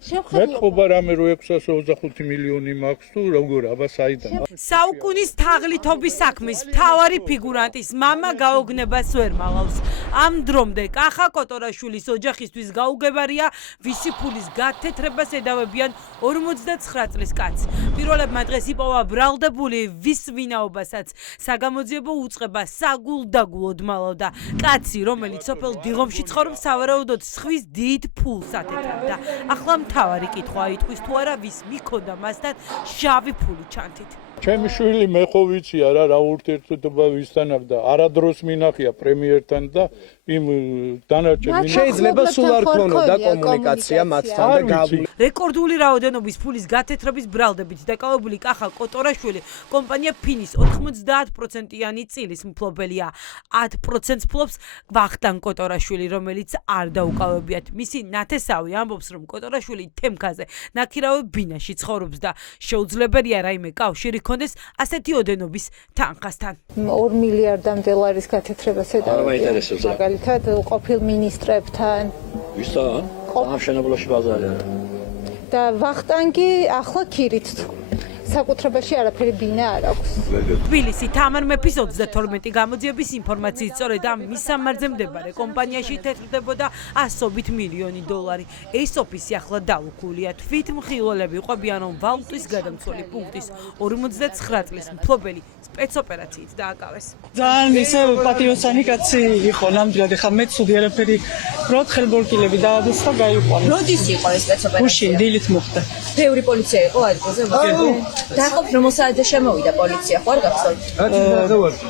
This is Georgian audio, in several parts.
მეთქობა რამე რო 625 მილიონი მაქვს თუ როგორ აბა საიდან საუკუნის თაღლითობის საქმის მთავარი ფიგურანტის მამა გაოგნებას ვერ მაღავს. ამ დრომდე კახა კოტორაშვილის ოჯახისთვის გაუგებარია, ვისი ფულის გათეთრებას ედავებიან 59 წლის კაცს. პირველებმა დღეს იპოვა ბრალდებული, ვის ვინაობასაც საგამოძიებო უწყება საგულდაგულოდ მალავდა. კაცი, რომელიც სოფელ დიღომში ცხოვრობს, სავარაუდოდ სხვის დიდ ფულს ათეთრებდა. ახლა მთავარი კითხვა იტყვის თუ არა, ვის მიქონდა მასთან შავი ფული ჩანთით. ჩემი შვილი მე ხო ვიცი რა ურთიერთობა ვისთან აქვს და არადროს მინახია პრემიერთან და იმ დანარჩენ შეიძლება სულ არ ქონოდა კომუნიკაცია მათთან და გავული. რეკორდული რაოდენობის ფულის გათეთრების ბრალდებით დაკავებული კახა კოტორაშვილი კომპანია ფინის 90%-იანი წილის მფლობელია. 10%-ს ფლობს ვახტანგ კოტორაშვილი, რომელიც არ დაუკავებიათ. მისი ნათესავი ამბობს, რომ კოტორაშვილი თემქაზე ნაქირავე ბინაში ცხოვრობს და შეუძლებელია რაიმე კავშირი ჰქონდეს ასეთი ოდენობის თანხასთან. 2 მილიარდამდე ლარის გათეთრებას ედავებიან. მაგალითად, ყოფილ მინისტრებთან. ვისთან? ამ შენებლობაში ბაზარია. და ვახტანგი ახლა ქირით. საკუთრებაში არაფერი ბინა არ აქვს. თბილისი თამარ მეფის 32 გამოძიების ინფორმაციით სწორედ ამ მისამართზე მდებარე კომპანიაში თეთრდებოდა ასობით მილიონი დოლარი. ეს ოფისი ახლა დაუქულია. თვითმხილველები ყვებიან, რომ ვალუტის გადამცველი პუნქტის 59 წლის მფლობელი სპეცოპერაციით დააკავეს. ძალიან ისე პატრიოტსანი კაცი იყო ნამდვილად. ხა მე ცუდი არაფერი როდ ხელბორკილები დაადეს და გაიყვანეს. როდის იყო ეს სპეცოპერაცია? გუშინ დილით მოხდა. ბევრი პოლიცია იყო ადგილზე? დაყოფ რომ საათზე შემოვიდა პოლიცია, ხო არ გახსოვთ?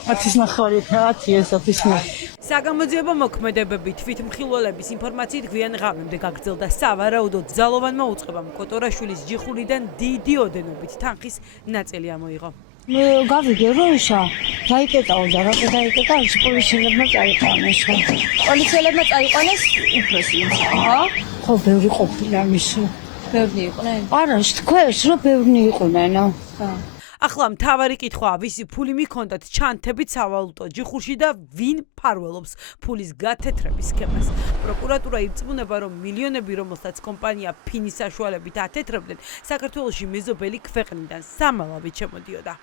10:09 ეს ოფისი. საგამოძიებო მოქმედებები თვითმხილველების ინფორმაციით გვიან ღამემდე გაგრძელდა. სავარაუდოდ ძალოვანმა უწყებამ კოტორაშვილის ჯიხურიდან დიდი ოდენობით თანხის ნაწილი ამოიღო. გავიგე როიშა დაიკეტაო და რა დაიკეტა ის პოლიციელებმა წაიყვანეს. პოლიციელებმა წაიყვანეს უფროსი. ხო ბევრი ყოფილა მისო. ბევრი იყვნენ? არა თქვენს რომ ბევრი იყვნენ. ახლა მთავარი კითხვაა, ვისი ფული მიქონდათ ჩანთებით სავალუტო ჯიხურში და ვინ ფარველობს ფულის გათეთრების სქემას. პროკურატურა ირწმუნება, რომ მილიონები, რომელსაც კომპანია ფინის საშუალებით ათეთრებდნენ, საქართველოში მეზობელი ქვეყნიდან სამალავით შემოდიოდა.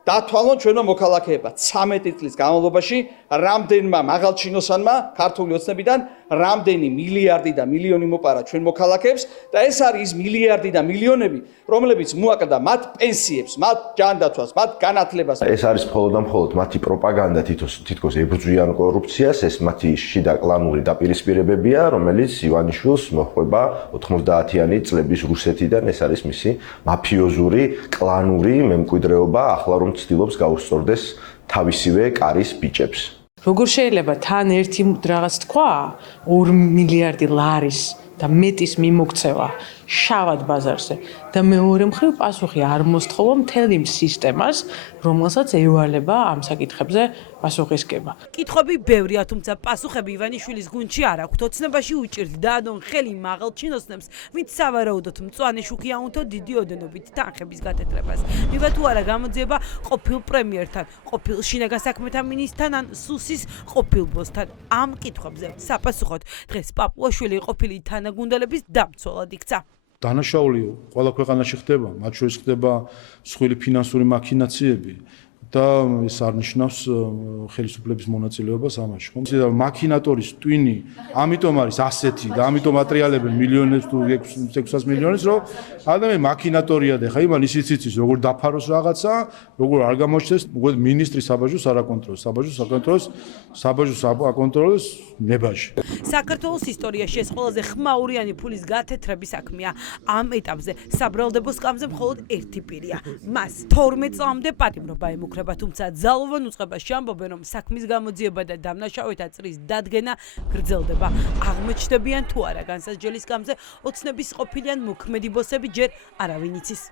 დათვალონ ჩვენო მოქალაქეებმა 13 წლის განმავლობაში რამდენმა მაღალჩინოსანმა ქართული ოცნებიდან რამდენი მილიარდი და მილიონი მოპარა ჩვენ მოქალაქეებს და ეს არის ის მილიარდი და მილიონები, რომლებიც მოაკდა მათ პენსიებს, მათ ჯანდაცვას, მათ განათლებას. ეს არის მხოლოდ და მხოლოდ მათი პროპაგანდა თითქოს ებრძვიან კორუფციას, ეს მათი შიდა კლანური დაპირისპირებებია, რომელიც ივანიშვილს მოხვება 90-იანი წლების რუსეთიდან, ეს არის მისი მაფიოზური კლანური მემკვიდრეობა, ახლა რომ ცდილობს გაუსწორდეს თავისივე კარის ბიჭებს. როგორ შეიძლება თან ერთი რაღაც თქვა 2 მილიარდი ლარის და მეტის მიმოქცევა შავად ბაზარზე და მეორე მხრივ პასუხი არ მოსთხოვა მთელ იმ სისტემას, რომელსაც ევალება ამ საკითხებზე პასუხისგება. კითხვები ბევრია, თუმცა პასუხები ივანიშვილის გუნდში არ აქვთ. ოცნებაში უჭირთ დაადონ ხელი მაღალჩინოსნებს, ვინც სავარაუდოდ მწვანე შუქი აუნთო დიდი ოდენობით თანხების გათეთრებას. მივა თუ არა გამოძიება ყოფილ პრემიერთან, ყოფილ შინაგან საქმეთა მინისტრთან ან სუსის ყოფილ ბოსთან. ამ კითხვებზე საპასუხოდ დღეს პაპუაშვილი ყოფილი თანაგუნდელების დამცველად იქცა. დანაშაული ყველა ქვეყანაში ხდება, მათ შორის ხდება მსხვილი ფინანსური მაქინაციები და ეს არნიშნავს ხელისუფლების მონაწილეობას ამაში. ხომ? მაქინატორის ტვინი ამიტომ არის ასეთი და ამიტომ ატრიალებენ მილიონებს თუ 600 მილიონებს, რომ ადამიანი მაქინატორია და ხა იმან ისიც იცის როგორ დაფაროს რაღაცა, როგორ არ გამოჩნდეს, უბრალოდ მინისტრი საბაჟოს არ აკონტროლებს, საბაჟოს აკონტროლებს ნებაში. საქართველოს ისტორიაში ეს ყველაზე ხმაურიანი ფულის გათეთრების საქმეა. ამ ეტაპზე საბრალდებო სკამზე მხოლოდ ერთი პირია. მას 12 წლამდე პატიმრობა ემუქრება, თუმცა ძალოვან უწყებაში ამბობენ, რომ საქმის გამოძიება და დამნაშავეთა წრის დადგენა გრძელდება. აღმოჩნდებიან თუ არა განსასჯელის სკამზე ოცნების ყოფილიან მოქმედი ბოსები, ჯერ არავინ იცის.